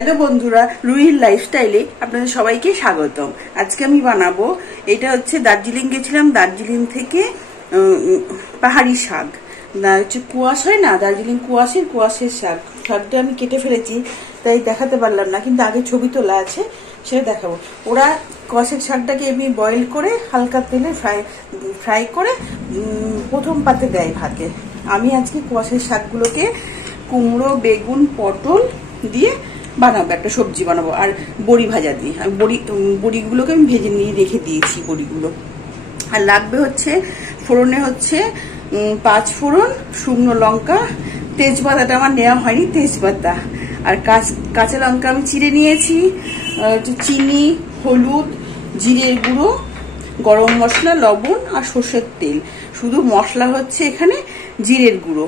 Hello বন্ধুরা, রুহির লাইফস্টাইলে আপনাদের সবাইকে স্বাগতম। আজকে আমি বানাবো, এটা হচ্ছে দার্জিলিং গেছিলাম, দার্জিলিং থেকে পাহাড়ি শাক, হচ্ছে কুয়াশ হয় না, দার্জিলিং কুয়াশের শাক। শাকটা আমি কেটে ফেলেছি, তাই দেখাতে পারলাম না, কিন্তু আগে ছবি তোলা আছে, সেটা দেখাবো। ওরা কুয়াশের শাকটাকে এমনি বয়েল করে হালকা তেলে ফ্রাই করে প্রথম পাতে দেয় ভাতে। আমি আজকে কুয়াশের শাকগুলোকে কুমড়ো, বেগুন, পটল দিয়ে বানাবো, একটা সবজি বানাবো, আর বড়ি ভাজা দিয়ে। আমি বড়িগুলোকে আমি ভেজে নিয়ে রেখে দিয়েছি বড়িগুলো। আর লাগবে হচ্ছে ফোড়নে হচ্ছে 5 ফোড়ন, শুকনো লঙ্কা, তেজপাতাটা আমার নেওয়া হয়নি, তেজপাতা, আর কাঁচা লঙ্কা আমি চিড়ে নিয়েছি, চিনি, হলুদ, জিরের গুঁড়ো, গরম মশলা, লবণ আর সর্ষের তেল। শুধু মশলা হচ্ছে এখানে জিরের গুঁড়ো,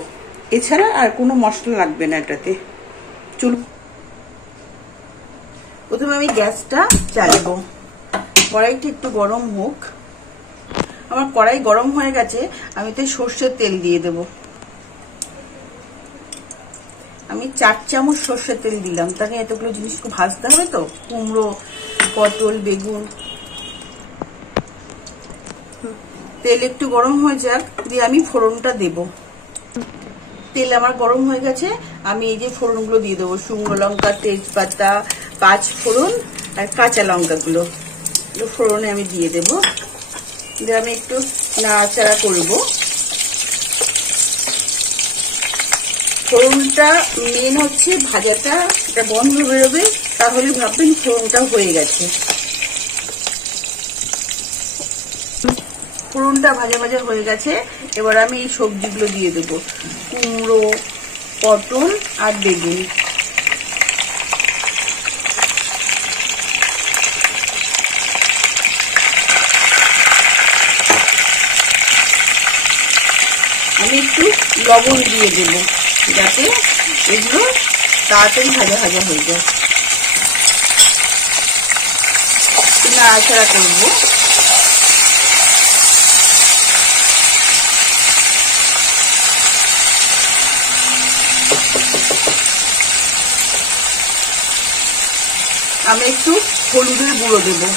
এছাড়া আর কোনো মশলা লাগবে না এটাতে। চলুন, প্রথমে আমি গ্যাসটা জ্বালাবো, কড়াইটা একটু গরম হোক। আমার কড়াই গরম হয়ে গেছে, আমি তো সর্ষের তেল দিয়ে দেব। আমি 4 চামচ সর্ষের তেল দিলাম, তাকে এতগুলো জিনিসকে ভাজতে হবে তো, কুমড়ো, পটল, বেগুন। তেল একটু গরম হয়ে যাক, দিয়ে আমি ফোড়নটা দেব। তেল আমার গরম হয়ে গেছে, আমি এই যে ফোড়নগুলো দিয়ে দেবো, শুকনো লঙ্কা, তেজপাতা, 5 ফোড়ন আর কাঁচা লঙ্কাগুলো ফোড়নে আমি দিয়ে দেবো। দিয়ে আমি একটু নাড়াচাড়া করব। ফোড়নটা মেন হচ্ছে ভাজাটা, এটা বন্ধ বেরোবে, তাহলে ভাববেন ফোড়নটা হয়ে গেছে। ফোড়নটা ভাজা ভাজা হয়ে গেছে, এবার আমি এই সবজিগুলো দিয়ে দেবো, কুমড়ো, পটল আর বেগুন। আমি একটু লবণ দিয়ে দেবো, যাতে এগুলো তাড়াতাড়ি ভাজা ভাজা হয়ে যায়। নাড়াচাড়া করবো। আমি একটু হলুদের গুঁড়ো দেবো,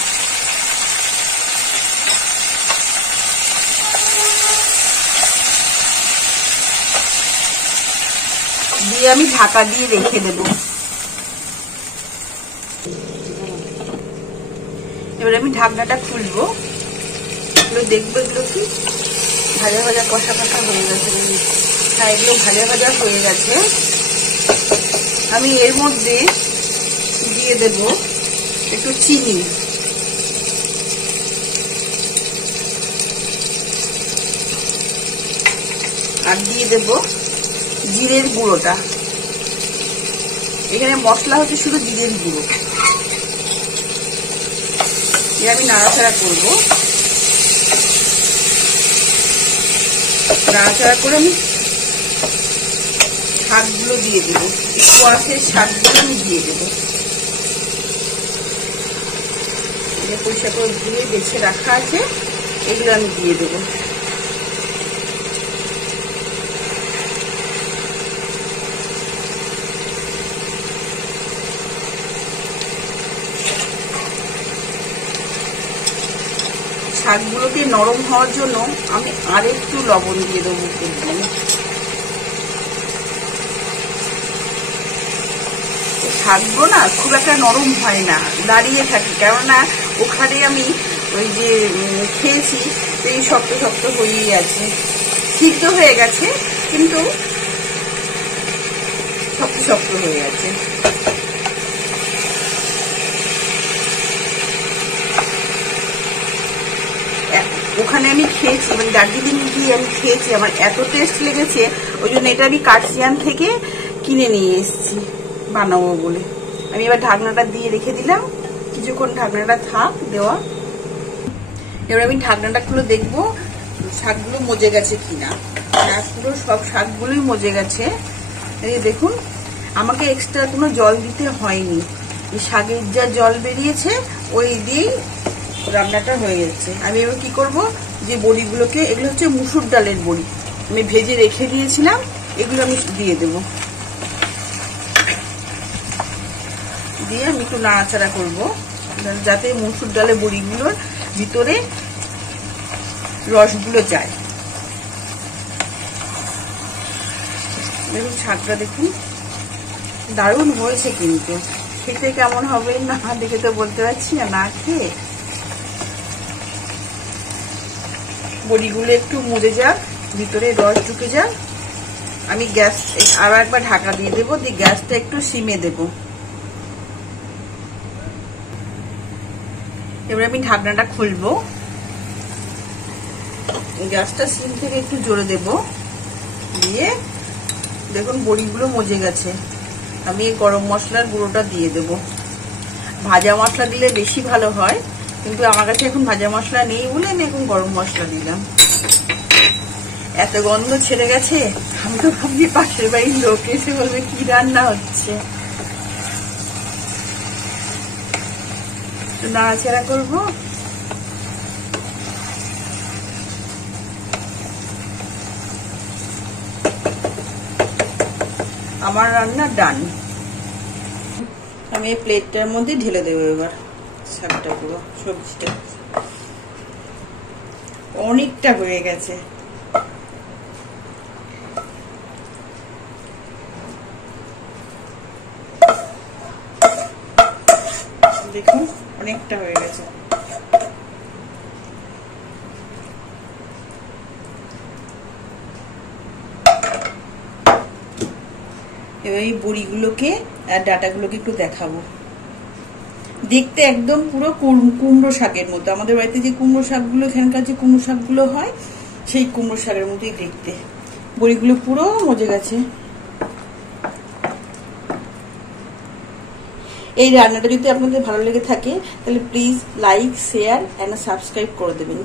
দিয়ে আমি ঢাকা দিয়ে রেখে দেব। এবার আমি ঢাকনাটা খুলবো, এগুলো দেখবো, এগুলো কি ভাজা ভাজা কষা কষা হয়ে গেছে। হ্যাঁ, এগুলো ভাজা ভাজা হয়ে গেছে। আমি এর মধ্যে দিয়ে দেব একটু চিনি, আর দিয়ে দেব জিরের গুঁড়োটা। এখানে মশলা হচ্ছে শুধু জিরের গুঁড়ো। আমি নাড়াচাড়া করবো, নাড়াচাড়া করে আমি শাকগুলো দিয়ে দেবো, কুয়াশের শাকগুলো আমি দিয়ে দেবো। পরিষ্কার করে ধুয়ে বেছে রাখা আছে, এগুলো আমি দিয়ে দেবো। শাকগুলোকে নরম হওয়ার জন্য আমি আরেকটু লবণ দিয়ে দেবো। শাকগুলো না খুব একটা নরম হয় না, দাঁড়িয়ে থাকে, কেননা ওখানে আমি ওই যে খেয়েছি, এই শক্ত শক্ত হয়েই আছে। সিদ্ধ হয়ে গেছে, কিন্তু শক্ত শক্ত হয়ে গেছে। ওখানে আমি খেয়েছি, মানে দার্জিলিং গিয়ে আমি খেয়েছি, আমার এত টেস্ট লেগেছে, ওই জন্য এটা আমি কার্সিয়ান থেকে কিনে নিয়ে এসেছি বানাবো বলে। আমি এবার ঢাকনাটা দিয়ে রেখে দিলাম, কিছুক্ষণ ঢাকনাটা থাক দেওয়া। এবার আমি ঢাকনাটা খুলে দেখবো শাকগুলো মজে গেছে কিনা। শাকগুলো, সব শাকগুলোই মজে গেছে। এই দেখুন, আমাকে এক্সট্রা কোনো জল দিতে হয়নি, শাকের যা জল বেরিয়েছে ওই দিয়েই রান্নাটা হয়ে যাচ্ছে। আমি এবার কি করব, যে বড়িগুলোকে, এগুলো হচ্ছে মুসুর ডালের বড়ি, আমি ভেজে রেখে দিয়েছিলাম, এগুলো আমি দিয়ে দেবো। দিয়ে আমি একটু নাড়াচাড়া করব, যাতে মসুর ডালের বড়িগুলোর ভিতরে রসগুলো যায়। দেখুন শাকটা দেখুন দারুণ হয়েছে, কিন্তু খেতে কেমন হবে না দেখে তো বলতে পারছি না, না খেয়ে। বড়িগুলো একটু মজে যাক, ভিতরে রস ঢুকে যাক। আমি গ্যাস আরো একবার ঢাকা দিয়ে দেবো, দিয়ে গ্যাসটা একটু সিমে দেব। এবার আমি ঢাকনাটা খুলবো, গ্যাসটা সিম থেকে একটু জোরে দেব, দিয়ে দেখুন বড়িগুলো মজে গেছে। আমি এই গরম মশলার গুঁড়োটা দিয়ে দেব। ভাজা মশলা দিলে বেশি ভালো হয়, কিন্তু আমার কাছে এখন ভাজা মশলা নেই বলে আমি এখন গরম মশলা দিলাম। এত গন্ধ ছেড়ে গেছে, আমি তো ভাবছি পাশের বাড়ির লোক এসে বলবে কি রান্না হচ্ছে। নাড়াচাড়া করবো। আমার রান্না ডান। আমি এই প্লেটটার মধ্যে ঢেলে দেবো এবার শাকটা, পুরো সবজিটা অনেকটা হয়ে গেছে। দেখুন অনেকটা হয়ে গেছে। এবার এই বড়িগুলোকে আর ডাটাগুলোকে একটু দেখাবো। দেখতে একদম পুরো কুমড়ো শাকের মতো, আমাদের বাড়িতে যে কুমড়ো শাকগুলো, এখানকার যে কুমড়ো শাকগুলো হয় সেই কুমড়ো শাকের মতোই দেখতে। বড়িগুলো পুরো মজে গেছে। এই রান্নাটা যদি আপনাদের ভালো লেগে থাকে তাহলে please like, share and subscribe করে দেবেন।